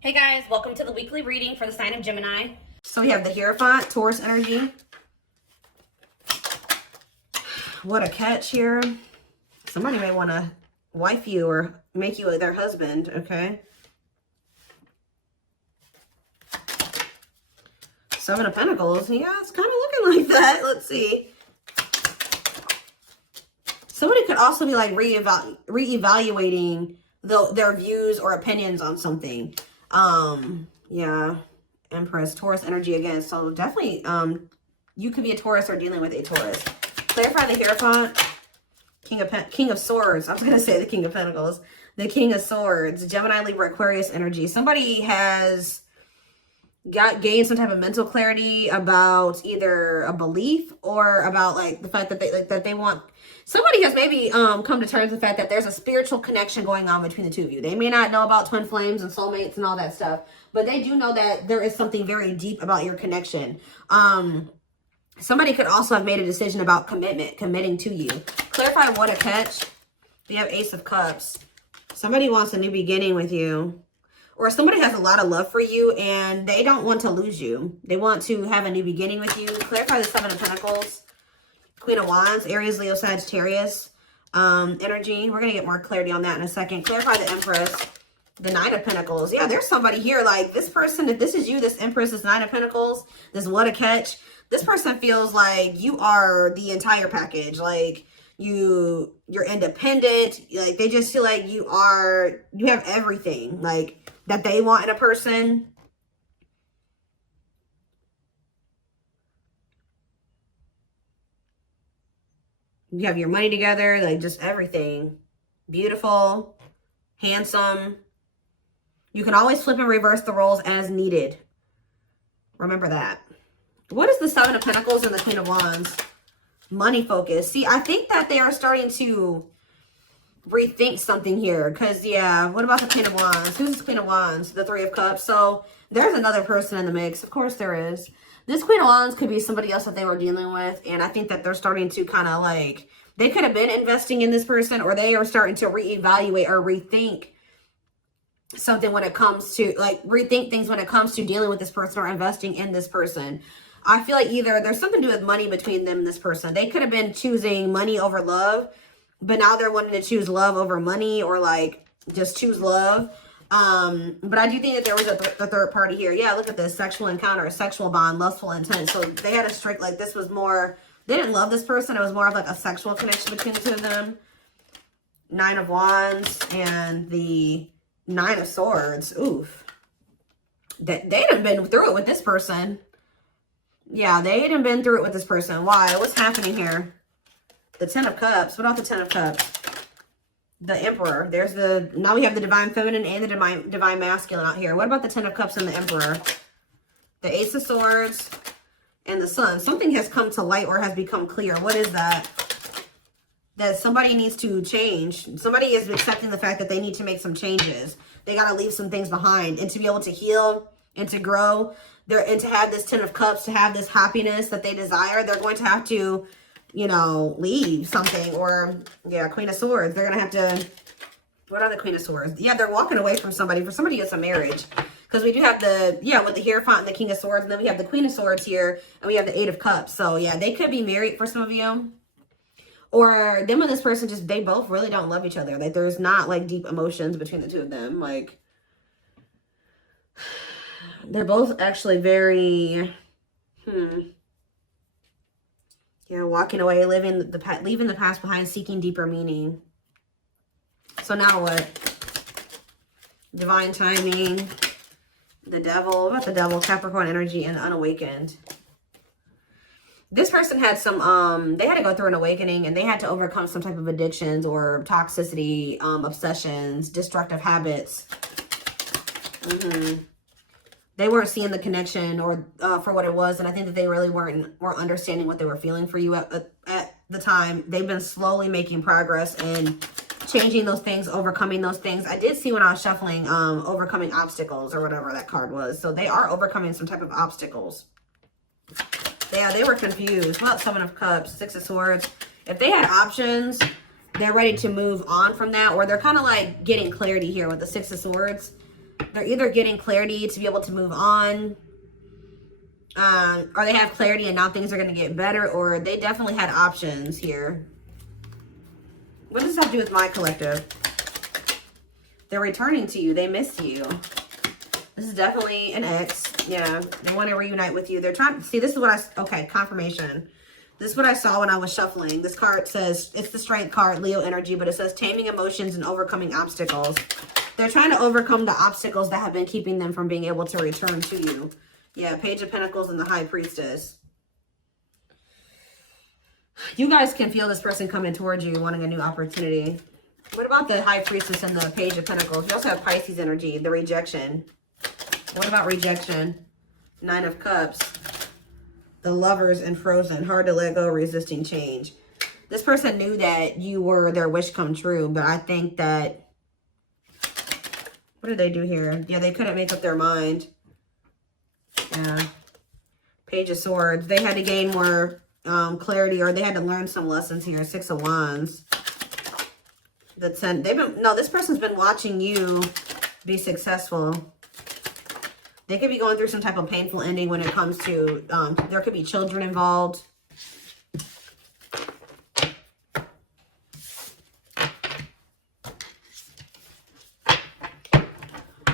Hey guys, welcome to the weekly reading for the sign of Gemini. So we have the Hierophant, Taurus energy. What a catch here. Somebody may want to wife you or make you their husband, okay? Seven of Pentacles. Yeah, it's kind of looking like that. Let's see. Somebody could also be like reevaluating their views or opinions on something. Yeah. Empress, Taurus energy again. So definitely, you could be a Taurus or dealing with a Taurus. Clarify the Hierophant. King of Swords. I was going to say the King of Pentacles. The King of Swords. Gemini, Libra, Aquarius energy. Somebody has gained some type of mental clarity about either a belief or about like the fact that they want. Somebody has maybe come to terms with the fact that there's a spiritual connection going on between the two of you. They may not know about twin flames and soulmates and all that stuff, but they do know that there is something very deep about your connection. Somebody could also have made a decision about committing to you. Clarify what a catch. We have Ace of Cups. Somebody wants a new beginning with you. Or somebody has a lot of love for you and they don't want to lose you. They want to have a new beginning with you. Clarify the Seven of Pentacles. Queen of Wands, Aries, Leo, Sagittarius energy. We're going to get more clarity on that in a second. Clarify the Empress. The Nine of Pentacles. Yeah, there's somebody here like this person. If this is you, this Empress, this Nine of Pentacles, this what a catch. This person feels like you are the entire package. Like you're independent. Like they just feel like you have everything like that they want in a person. You have your money together, like just everything. Beautiful, handsome. You can always flip and reverse the roles as needed. Remember that. What is the Seven of Pentacles and the Queen of Wands? Money focus. See, I think that they are starting to rethink something here. Because, yeah, what about the Queen of Wands? Who's the Queen of Wands? The Three of Cups. So, there's another person in the mix. Of course there is. This Queen of Wands could be somebody else that they were dealing with. And I think that they're starting to kind of like, they could have been investing in this person, or they are starting to reevaluate or rethink something when it comes to, like, rethink things when it comes to dealing with this person or investing in this person. I feel like either there's something to do with money between them and this person. They could have been choosing money over love, but now they're wanting to choose love over money, or like just choose love. But I do think that there was a third party here. Yeah, look at this. Sexual encounter, sexual bond, lustful intent. So they had a strict, like this was more, they didn't love this person. It was more of like a sexual connection between the two of them. Nine of Wands and the Nine of Swords. Oof. They done been through it with this person. Yeah, they hadn't been through it with this person. Why? What's happening here? The Ten of Cups. What about the Ten of Cups? The Emperor. There's the, now we have the Divine Feminine and the Divine Masculine out here. What about the Ten of Cups and the Emperor? The Ace of Swords and the Sun. Something has come to light or has become clear. What is that? That somebody needs to change. Somebody is accepting the fact that they need to make some changes. They got to leave some things behind. And to be able to heal and to grow, and to have this Ten of Cups, to have this happiness that they desire, they're going to have to, you know, leave something. Or, yeah, Queen of Swords. They're going to have to, what are the Queen of Swords? Yeah, they're walking away from somebody. For somebody, it's a marriage. Because we do have the, yeah, with the Hierophant and the King of Swords. And then we have the Queen of Swords here. And we have the Eight of Cups. So, yeah, they could be married for some of you. Or them and this person just, they both really don't love each other. Like, there's not, like, deep emotions between the two of them. Like, they're both actually very, yeah, walking away, leaving the past behind, seeking deeper meaning. So now what? Divine timing, the Devil. What about the Devil? Capricorn energy and unawakened. This person had some, they had to go through an awakening and they had to overcome some type of addictions or toxicity, obsessions, destructive habits. They weren't seeing the connection or for what it was. And I think that they really weren't understanding what they were feeling for you at the time. They've been slowly making progress and changing those things, overcoming those things. I did see when I was shuffling, overcoming obstacles or whatever that card was. So they are overcoming some type of obstacles. Yeah, they were confused. Well, Seven of Cups, Six of Swords. If they had options, they're ready to move on from that. Or they're kind of like getting clarity here with the Six of Swords. They're either getting clarity to be able to move on, or they have clarity and now things are going to get better, or they definitely had options here. What does that have to do with my collective? They're returning to you. They miss you. This is definitely an ex. Yeah, they want to reunite with you. They're trying to see. This is what okay, confirmation. This is what I saw when I was shuffling. This card says, it's the strength card, Leo energy, but it says taming emotions and overcoming obstacles. They're trying to overcome the obstacles that have been keeping them from being able to return to you. Yeah, Page of Pentacles and the High Priestess. You guys can feel this person coming towards you, wanting a new opportunity. What about the High Priestess and the Page of Pentacles? You also have Pisces energy, the rejection. What about rejection? Nine of Cups. The Lovers and Frozen. Hard to let go, resisting change. This person knew that you were their wish come true, but I think that... What did they do here? Yeah, they couldn't make up their mind. Yeah. Page of Swords. They had to gain more clarity, or they had to learn some lessons here. Six of Wands. This person's been watching you be successful. They could be going through some type of painful ending when it comes to, there could be children involved.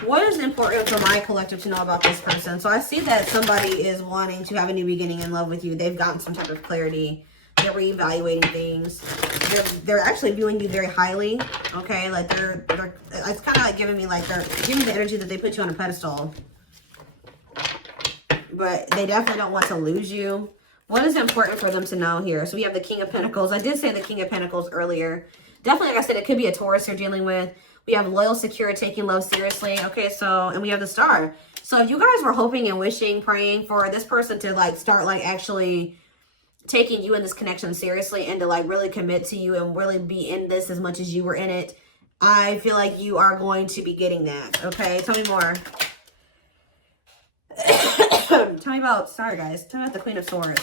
What is important for my collective to know about this person? So I see that somebody is wanting to have a new beginning in love with you. They've gotten some type of clarity. They're reevaluating things. They're actually viewing you very highly. Okay, like it's kind of like giving me like they're giving the energy that they put you on a pedestal. But they definitely don't want to lose you. What is important for them to know here? So we have the King of Pentacles. I did say the King of Pentacles earlier. Definitely, like I said, it could be a Taurus you're dealing with. We have loyal, secure, taking love seriously. Okay, so, and we have the Star. So if you guys were hoping and wishing, praying for this person to like start like actually taking you and this connection seriously and to like really commit to you and really be in this as much as you were in it, I feel like you are going to be getting that. Okay, tell me more. Tell me about, sorry guys, tell me about the Queen of Swords.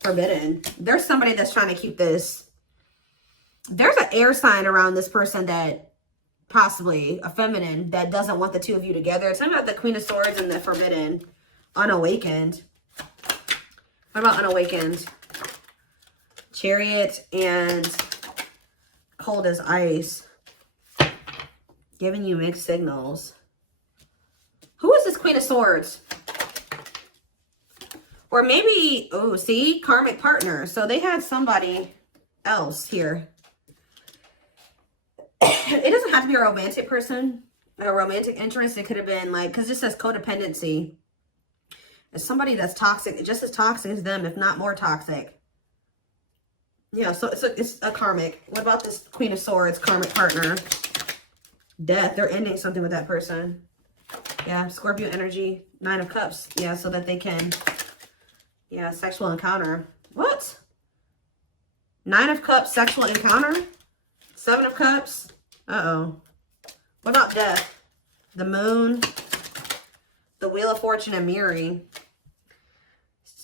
Forbidden. There's somebody that's trying to keep this. There's an air sign around this person that possibly, a feminine, that doesn't want the two of you together. Tell me about the Queen of Swords and the Forbidden. Unawakened. What about unawakened? Chariot and cold as ice. Giving you mixed signals. Who is this Queen of Swords? Or maybe, oh, see, karmic partner. So they had somebody else here. It doesn't have to be a romantic person, a romantic interest. It could have been like, because it says codependency. It's somebody that's toxic, just as toxic as them, if not more toxic. Yeah, so it's a karmic. What about this Queen of Swords, karmic partner? Death. They're ending something with that person. Yeah, Scorpio energy, Nine of Cups. Yeah, so that they can, yeah, sexual encounter. What? Nine of Cups, sexual encounter? Seven of Cups. Uh-oh. What about death? The Moon. The Wheel of Fortune and Mirroring.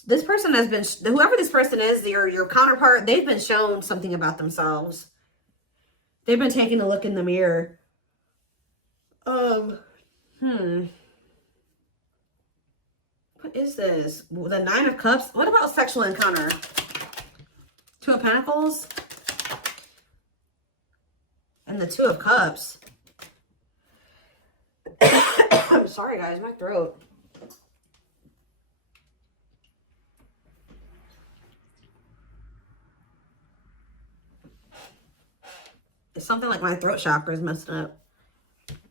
This person has been, whoever this person is, your counterpart, they've been shown something about themselves. They've been taking a look in the mirror. What is this? The Nine of Cups. What about sexual encounter? Two of Pentacles. And the Two of Cups. I'm sorry, guys. My throat. It's something like my throat chakra is messed up.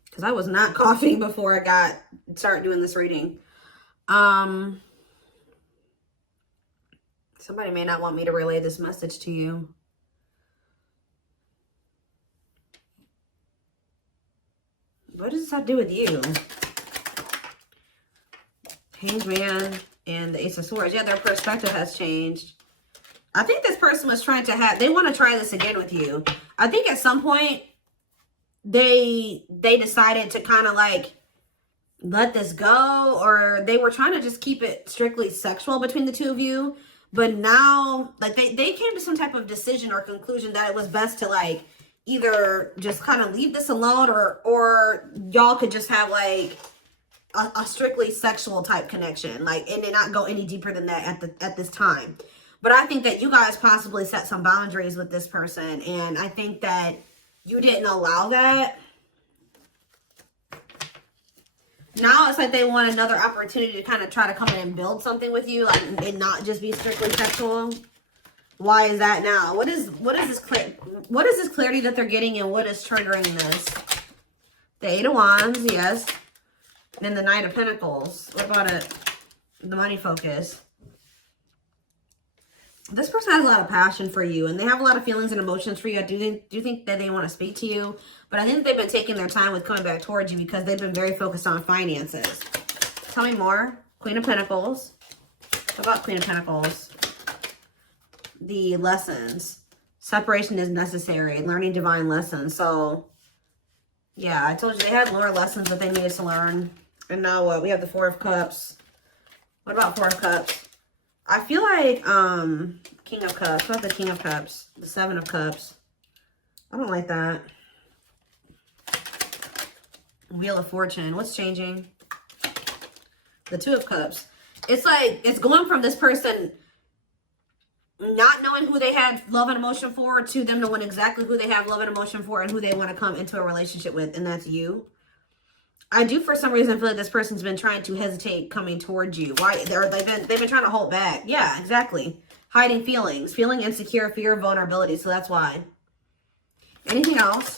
Because I was not coughing before I started doing this reading. Somebody may not want me to relay this message to you. What does this have to do with you? Hanged Man and the Ace of Swords. Yeah, their perspective has changed. I think this person was trying to they want to try this again with you. I think at some point they decided to kind of like let this go, or they were trying to just keep it strictly sexual between the two of you. But now, like they came to some type of decision or conclusion that it was best to like either just kind of leave this alone, or y'all could just have like a strictly sexual type connection, like, and then not go any deeper than that at this time. But I think that you guys possibly set some boundaries with this person, and I think that you didn't allow that. Now it's like they want another opportunity to kind of try to come in and build something with you, like, and not just be strictly sexual. Why is that now? What is this clarity that they're getting, and what is triggering this? The Eight of Wands, yes. And the Knight of Pentacles. What about it? The money focus. This person has a lot of passion for you, and they have a lot of feelings and emotions for you. I do think that they want to speak to you, but I think they've been taking their time with coming back towards you because they've been very focused on finances. Tell me more. Queen of Pentacles. What about Queen of Pentacles? The lessons. Separation is necessary. Learning divine lessons. So, yeah, I told you they had more lessons that they needed to learn. And now what? We have the Four of Cups. What about Four of Cups? I feel like King of Cups. What about the King of Cups? The Seven of Cups. I don't like that. Wheel of Fortune. What's changing? The Two of Cups. It's like it's going from this person not knowing who they have love and emotion for to them knowing exactly who they have love and emotion for and who they want to come into a relationship with, and that's you. I do, for some reason, feel like this person's been trying to hesitate coming towards you. Why? They've been trying to hold back. Yeah, exactly. Hiding feelings. Feeling insecure, fear of vulnerability. So that's why. Anything else?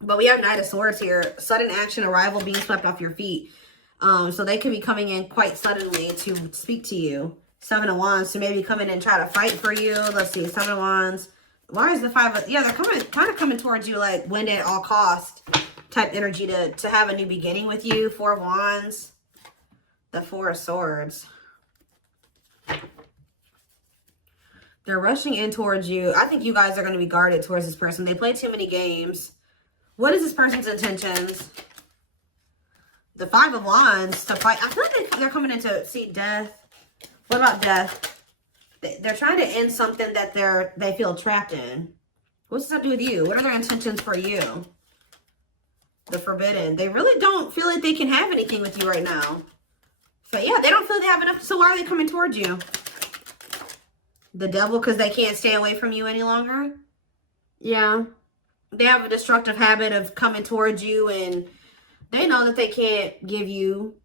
But we have Knight of Swords here. Sudden action, arrival, being swept off your feet. So they could be coming in quite suddenly to speak to you. Seven of Wands to maybe come in and try to fight for you. Let's see. Seven of Wands. Why is the Five of... Yeah, they're kind of coming towards you like win at all cost type energy to have a new beginning with you. Four of Wands. The Four of Swords. They're rushing in towards you. I think you guys are going to be guarded towards this person. They play too many games. What is this person's intentions? The Five of Wands to fight. I feel like they're coming in to see death. What about death? They're trying to end something that they feel trapped in. What's this have to do with you? What are their intentions for you? The Forbidden. They really don't feel like they can have anything with you right now. So yeah, they don't feel they have enough. So why are they coming towards you? The Devil, because they can't stay away from you any longer. Yeah. They have a destructive habit of coming towards you, and they know that they can't give you,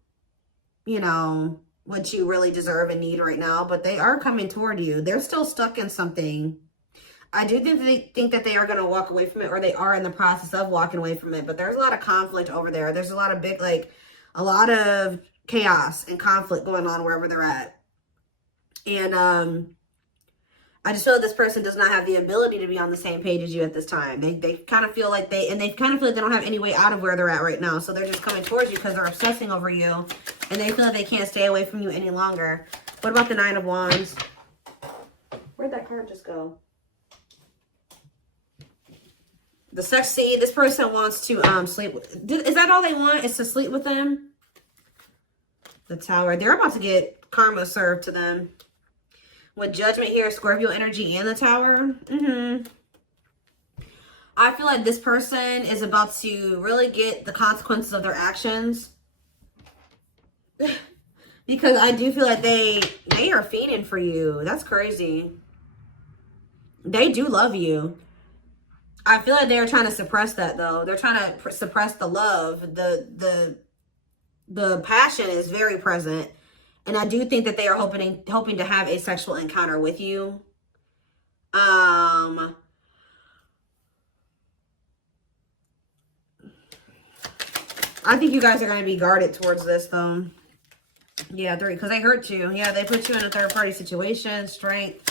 you know, what you really deserve and need right now, but they are coming toward you. They're still stuck in something. I do think that they are going to walk away from it, or they are in the process of walking away from it, but there's a lot of conflict over there. There's a lot of a lot of chaos and conflict going on wherever they're at. And I just feel like this person does not have the ability to be on the same page as you at this time. They kind of feel like they kind of feel like they don't have any way out of where they're at right now. So they're just coming towards you because they're obsessing over you, and they feel like they can't stay away from you any longer. What about the Nine of Wands? Where'd that card just go? The sex seed. This person wants to sleep with. Is that all they want? Is to sleep with them? The Tower. They're about to get karma served to them. With Judgment here, Scorpio energy and the Tower. I feel like this person is about to really get the consequences of their actions. Because I do feel like they are fiending for you. That's crazy. They do love you. I feel like they're trying to suppress that, though. They're trying to suppress the love. The passion is very present. And I do think that they are hoping to have a sexual encounter with you. I think you guys are going to be guarded towards this, though. Yeah, because they hurt you. Yeah, they put you in a third-party situation. Strength.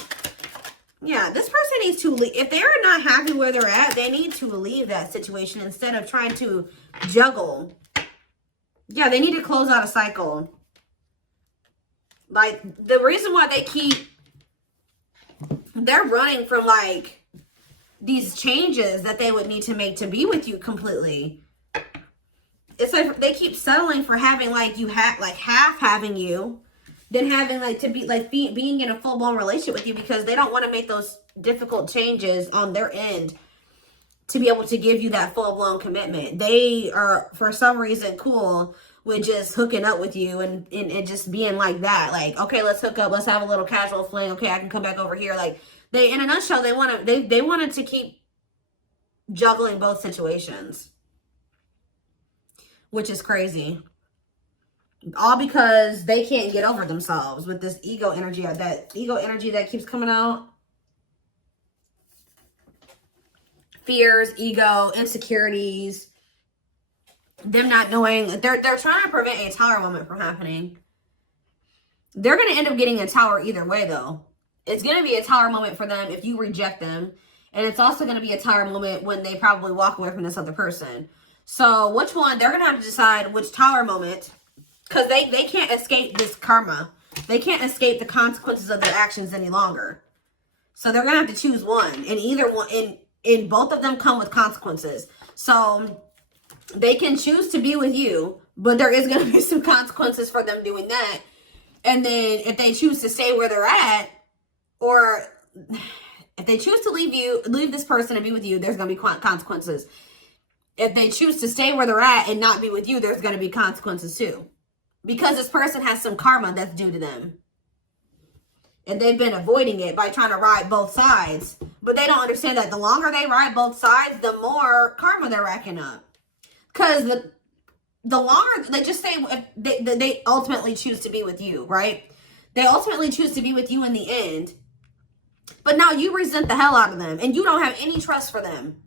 Yeah, this person needs to leave. If they're not happy where they're at, they need to leave that situation instead of trying to juggle. Yeah, they need to close out a cycle. Like, the reason why they're running from, like, these changes that they would need to make to be with you completely. It's like they keep settling for having, like, half having you, than having, like, to be, like, being in a full-blown relationship with you, because they don't want to make those difficult changes on their end to be able to give you that full-blown commitment. They are, for some reason, cool with just hooking up with you and just being like that. Like, okay, let's hook up. Let's have a little casual fling. Okay, I can come back over here. Like, they, in a nutshell, they wanted to keep juggling both situations, which is crazy. All because they can't get over themselves with this ego energy, that keeps coming out. Fears, ego, insecurities, them not knowing. They're trying to prevent a tower moment from happening. They're going to end up getting a tower either way, though. It's going to be a tower moment for them if you reject them. And it's also going to be a tower moment when they probably walk away from this other person. So which one? They're going to have to decide which tower moment. Because they can't escape this karma. They can't escape the consequences of their actions any longer. So they're going to have to choose one. And either one, in both of them come with consequences. So they can choose to be with you, but there is going to be some consequences for them doing that. And then if they choose to stay where they're at, or if they choose to leave this person and be with you, there's going to be consequences. If they choose to stay where they're at and not be with you, there's going to be consequences too. Because this person has some karma that's due to them. And they've been avoiding it by trying to ride both sides. But they don't understand that the longer they ride both sides, the more karma they're racking up. Because the longer, they just say, if they ultimately choose to be with you, right? They ultimately choose to be with you in the end. But now you resent the hell out of them. And you don't have any trust for them.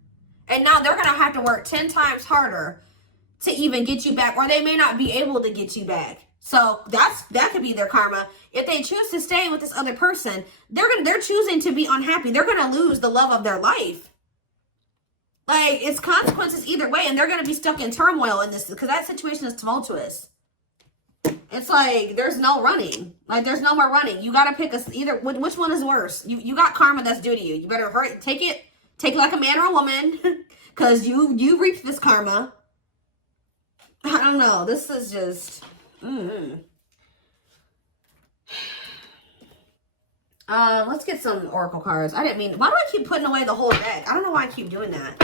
And now they're going to have to work 10 times harder to even get you back, or they may not be able to get you back. So that could be their karma. If they choose to stay with this other person, they're choosing to be unhappy. They're going to lose the love of their life. Like, it's consequences either way, and they're going to be stuck in turmoil in this, because that situation is tumultuous. It's like there's no running. Like, there's no more running. You got to pick either. Which one is worse? You got karma that's due to you. You better hurry, take it like a man or a woman, because you reaped this karma. I don't know. This is just... let's get some oracle cards. I didn't mean... Why do I keep putting away the whole deck? I don't know why I keep doing that.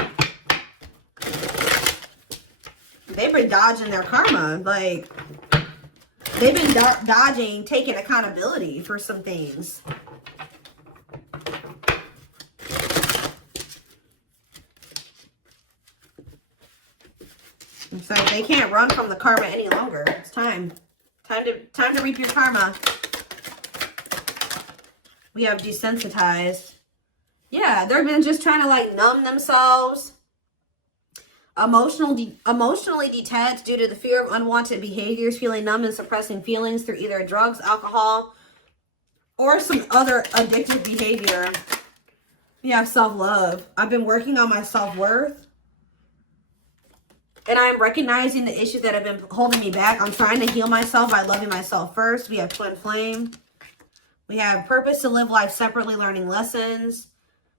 They've been dodging their karma. Like, they've been dodging taking accountability for some things. It's like they can't run from the karma any longer. It's time. Time to reap your karma. We have desensitized. Yeah, they've been just trying to like numb themselves. Emotionally detached due to the fear of unwanted behaviors, feeling numb and suppressing feelings through either drugs, alcohol, or some other addictive behavior. We have self-love. I've been working on my self-worth. And I'm recognizing the issues that have been holding me back. I'm trying to heal myself by loving myself first. We have twin flame. We have purpose to live life separately, learning lessons.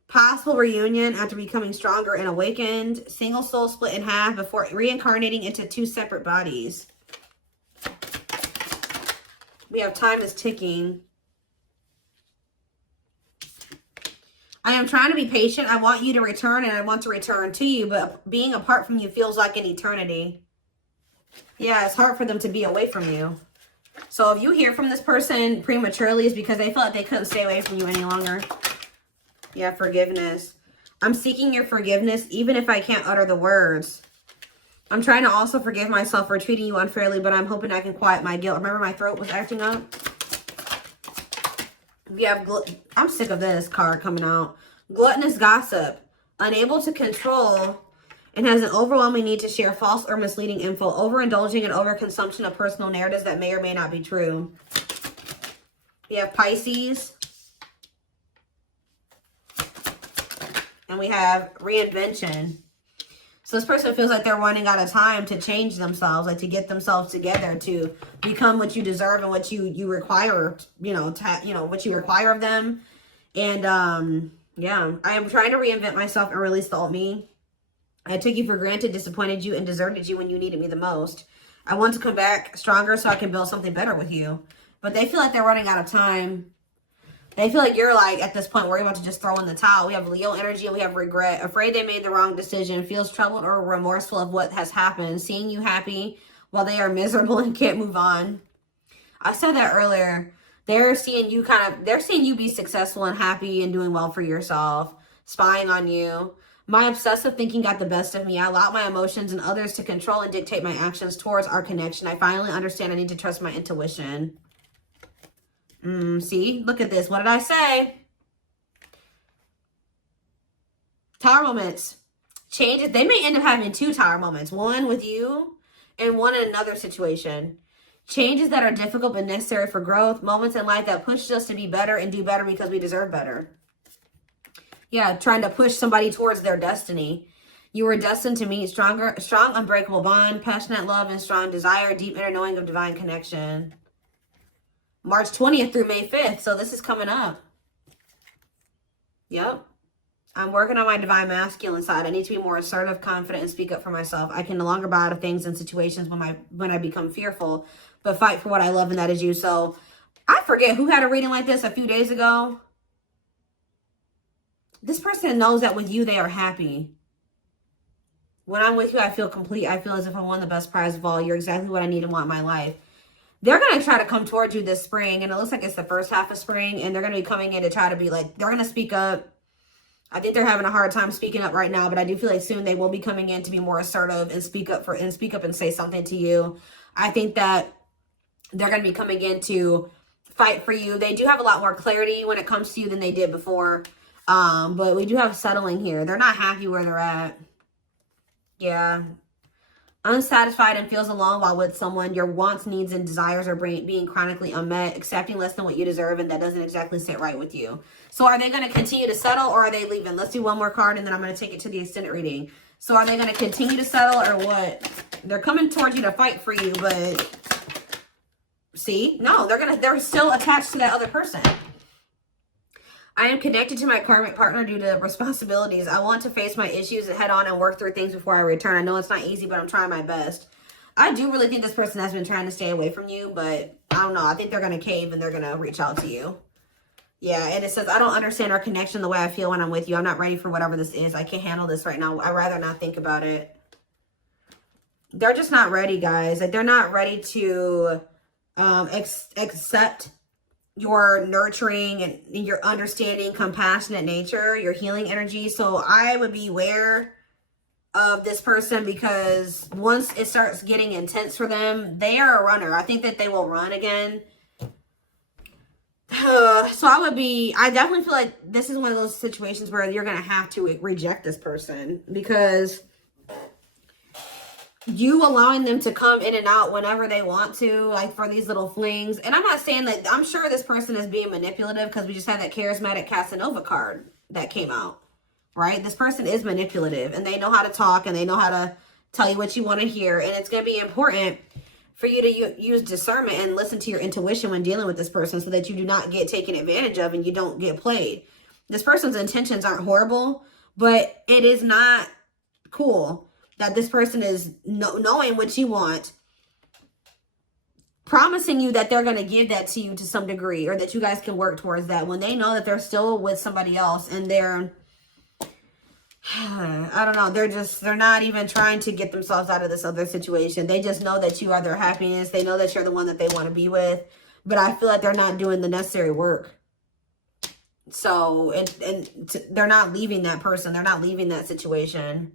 Possible reunion after becoming stronger and awakened. Single soul split in half before reincarnating into two separate bodies. We have time is ticking. I am trying to be patient. I want you to return and I want to return to you, but being apart from you feels like an eternity. Yeah, it's hard for them to be away from you. So if you hear from this person prematurely, it's because they felt like they couldn't stay away from you any longer. Yeah, forgiveness. I'm seeking your forgiveness even if I can't utter the words. I'm trying to also forgive myself for treating you unfairly, but I'm hoping I can quiet my guilt. Remember my throat was acting up? We have, I'm sick of this card coming out. Gluttonous gossip. Unable to control and has an overwhelming need to share false or misleading info. Overindulging and overconsumption of personal narratives that may or may not be true. We have Pisces. And we have reinvention. So this person feels like they're running out of time to change themselves, like to get themselves together, to become what you deserve and what you require, what you require of them. And yeah, I am trying to reinvent myself and release the old me. I took you for granted, disappointed you, and deserted you when you needed me the most. I want to come back stronger so I can build something better with you. But they feel like they're running out of time. They feel like you're like at this point where you're about to just throw in the towel. We have Leo energy and we have regret. Afraid they made the wrong decision. Feels troubled or remorseful of what has happened. Seeing you happy while they are miserable and can't move on. I said that earlier. They're seeing you they're seeing you be successful and happy and doing well for yourself. Spying on you. My obsessive thinking got the best of me. I allowed my emotions and others to control and dictate my actions towards our connection. I finally understand I need to trust my intuition. See? Look at this. What did I say? Tower moments. Changes. They may end up having 2 tower moments. One with you and one in another situation. Changes that are difficult but necessary for growth. Moments in life that push us to be better and do better because we deserve better. Yeah, trying to push somebody towards their destiny. You were destined to meet strong, unbreakable bond, passionate love, and strong desire, deep inner knowing of divine connection. March 20th through May 5th. So this is coming up. Yep. I'm working on my divine masculine side. I need to be more assertive, confident, and speak up for myself. I can no longer bow to things and situations when I become fearful, but fight for what I love, and that is you. So I forget who had a reading like this a few days ago. This person knows that with you, they are happy. When I'm with you, I feel complete. I feel as if I won the best prize of all. You're exactly what I need and want in my life. They're going to try to come towards you this spring, and it looks like it's the first half of spring, and they're going to be coming in to try to be like, they're going to speak up. I think they're having a hard time speaking up right now, but I do feel like soon they will be coming in to be more assertive and speak up and say something to you. I think that they're going to be coming in to fight for you. They do have a lot more clarity when it comes to you than they did before. But we do have settling here. They're not happy where they're at. Yeah. Unsatisfied and feels alone while with someone. Your wants, needs, and desires are being chronically unmet. Accepting less than what you deserve, and that doesn't exactly sit right with you. So are they going to continue to settle, or are they leaving? Let's do one more card, and then I'm going to take it to the extended reading. So are they going to continue to settle, or what? They're coming towards you to fight for you, but see? No, they're still attached to that other person. I am connected to my karmic partner due to responsibilities. I want to face my issues head on and work through things before I return. I know it's not easy, but I'm trying my best. I do really think this person has been trying to stay away from you, but I don't know. I think they're going to cave and they're going to reach out to you. Yeah, and it says, I don't understand our connection the way I feel when I'm with you. I'm not ready for whatever this is. I can't handle this right now. I'd rather not think about it. They're just not ready, guys. Like, they're not ready to accept your nurturing and your understanding, compassionate nature, your healing energy. So I would be aware of this person, because once it starts getting intense for them, they are a runner. I think that they will run again. So I definitely feel like this is one of those situations where you're going to have to reject this person, because you allowing them to come in and out whenever they want to, like for these little flings. And I'm not saying that, I'm sure this person is being manipulative, because we just had that charismatic Casanova card that came out, right? This person is manipulative, and they know how to talk, and they know how to tell you what you want to hear. And it's going to be important for you to use discernment and listen to your intuition when dealing with this person, so that you do not get taken advantage of and you don't get played. This person's intentions aren't horrible, but it is not cool that this person is knowing what you want, promising you that they're going to give that to you to some degree, or that you guys can work towards that, when they know that they're still with somebody else, and they're, I don't know, they're not even trying to get themselves out of this other situation. They just know that you are their happiness. They know that you're the one that they want to be with, but I feel like they're not doing the necessary work. So, and they're not leaving that person. They're not leaving that situation.